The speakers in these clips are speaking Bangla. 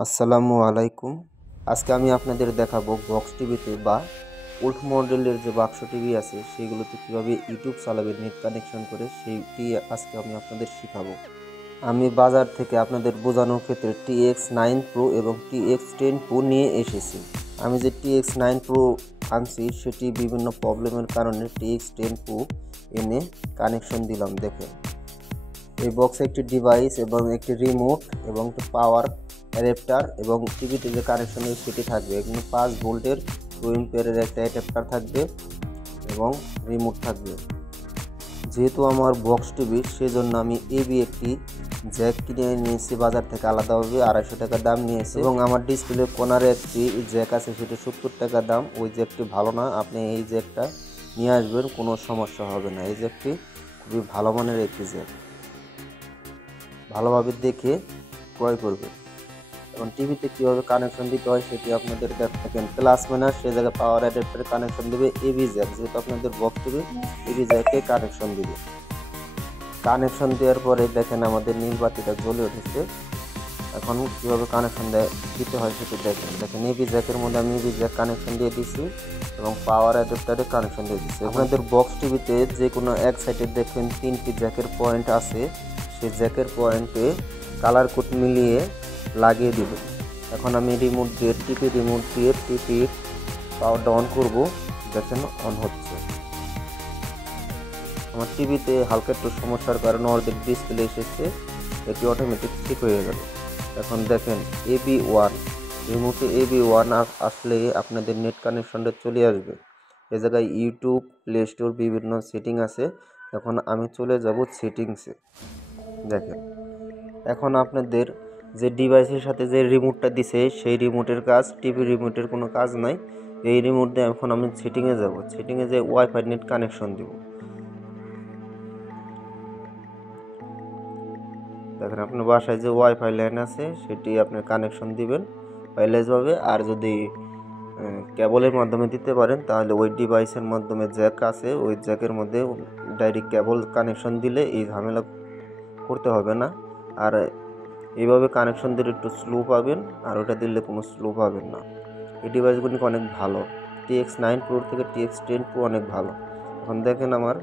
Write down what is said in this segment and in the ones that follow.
আসসালামু আলাইকুম। আজকে আমি আপনাদের দেখাবো বক্স টিভিতে বা ওল্ড মডেলের যে বাক্স টিভি আছে সেগুলোতে কীভাবে ইউটিউব চালাবে নেট কানেকশন করে, সেইটি আজকে আমি আপনাদের শেখাবো। আমি বাজার থেকে আপনাদের বোঝানোর ক্ষেত্রে TX9 Pro এবং TX10 Pro নিয়ে এসেছি। আমি যে TX9 Pro আনছি সেটি বিভিন্ন প্রবলেমের কারণে TX10 Pro এনে কানেকশন দিলাম। দেখেন, এই বক্সে একটি ডিভাইস এবং একটি রিমোট এবং একটি পাওয়ার অ্যাডাপ্টার এবং টিভিতে যে কানেকশনের সেটি থাকবে। এখানে 5 ভোল্টের 2 এম্পিয়ারের একটা অ্যাডাপ্টার থাকবে এবং রিমোট থাকবে। যেহেতু আমার বক্স টিভি সেজন্য আমি এবি একটি জ্যাক কিনে নিয়েছি বাজার থেকে আলাদাভাবে, 250 টাকা দাম নিয়েছে। এবং আমার ডিসপ্লে কোনারে একটি জ্যাক আছে, সেটি 70 টাকা দাম। ওই জ্যাকটি ভালো না, আপনি এই জ্যাকটা নিয়ে আসবেন, কোনো সমস্যা হবে না। এই জ্যাকটি খুবই ভালো মানের একটি জ্যাক, ভালোভাবে দেখে ক্রয় করবে। এখন টিভিতে কীভাবে কানেকশন দিতে হয় সেটি আপনাদের দেখেন। প্লাস মাইনাস সে জায়গায় পাওয়ার অ্যাডাপ্টারে কানেকশন দেবে এবি জ্যাক, যেহেতু আপনাদের বক্স টিভি এবি জ্যাকে কানেকশন দিবে। কানেকশন দেওয়ার পরে দেখেন আমাদের নীল বাতিটা জ্বলে উঠেছে। এখন কীভাবে কানেকশন দিতে হয় সেটি দেখেন এবি জ্যাকের মধ্যে আমি এবি জ্যাক কানেকশন দিয়ে দিচ্ছি এবং পাওয়ার অ্যাডাপ্টারে কানেকশন দিয়ে দিচ্ছি। আপনাদের বক্স টিভিতে যে কোনো এক সাইডে দেখবেন 3টি জ্যাকের পয়েন্ট আছে, সেই জ্যাকের পয়েন্টে কালার কোড মিলিয়ে লাগিয়ে দিব। এখন আমি রিমোট দিয়ে টিপি পাওয়ারটা অন করব। দেখেন অন হচ্ছে। আমার টিভিতে হালকা একটু সমস্যার কারণে অর্ধেক ডিসপ্লে এসেছে, এটি অটোমেটিক ঠিক হয়ে গেল। এখন দেখেন AB1, রিমোটে AB1 আসলে আপনাদের নেট কানেকশনটা চলে আসবে। এ জায়গায় ইউটিউব, প্লে স্টোর বিভিন্ন সেটিং আছে। এখন আমি চলে যাব সেটিংসে। দেখেন, এখন আপনাদের যে ডিভাইসের সাথে যে রিমোটটা দিছে সেই রিমোটের কাজ, টিভি রিমোটের কোনো কাজ নাই। এই রিমোট দিয়ে এখন আমি সেটিংয়ে যাব। সেটিংয়ে যে ওয়াইফাই নেট কানেকশন দিব। দেখেন আপনার বাসায় যে ওয়াইফাই লাইন আছে সেটি আপনি কানেকশন দিবেন ওয়্যারলেসভাবে। আর যদি কেবলের মাধ্যমে দিতে পারেন তাহলে ওই ডিভাইসের মাধ্যমে জ্যাক আছে, ওই জ্যাকের মধ্যে ডাইরেক্ট কেবল কানেকশন দিলে এই ঝামেলা করতে হবে না। আর এইভাবে কানেকশন দিলে একটু স্লো পাবেন, আর ওটা দিলে কোনো স্লো পাবেন না। এই ডিভাইসগুলি অনেক ভালো, TX9 Pro থেকে TX10 Pro অনেক ভালো। এখন দেখেন আমার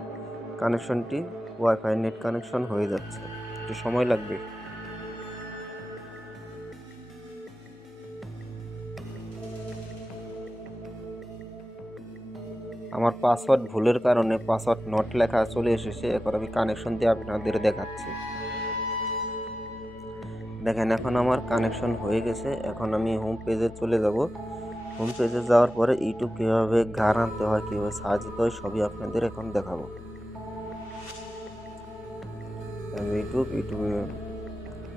কানেকশনটি ওয়াইফাই নেট কানেকশন হয়ে যাচ্ছে, একটু সময় লাগবে। আমার পাসওয়ার্ড ভুলের কারণে পাসওয়ার্ড নট লেখা চলে এসেছে। এখন আমি কানেকশন দিয়ে আপনাদের দেখাচ্ছি। দেখেন এখন আমার কানেকশন হয়ে গেছে। এখন আমি হোম পেজে চলে যাব। হোম পেজে যাওয়ার পরে ইউটিউব কীভাবে গান আনতে হয়, কীভাবে সার্চ দিতে হয় সবই আপনাদের এখন দেখাবো। ইউটিউবে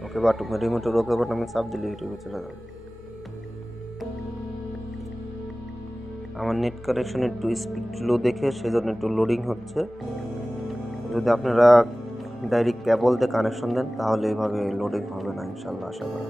ওকে বাটন, রিমোটের ওকে বাটন আমি চাপ দিলে ইউটিউবে চলে যাবে। আমার নেট কানেকশন একটু স্পিড লো দেখে সেজন্য একটু লোডিং হচ্ছে। যদি আপনারা ডাইরেক্ট কেবল দিয়ে কানেকশন দেন তাহলে এভাবে লোডিং হবে না ইনশাল্লাহ, আশা করি।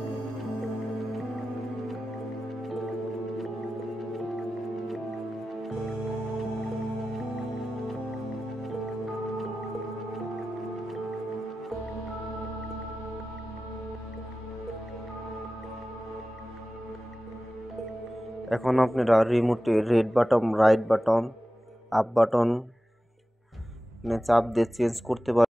এখন আপনারা রিমোটে red button, right button, up button চাপ দিয়ে চেঞ্জ করতে পারেন।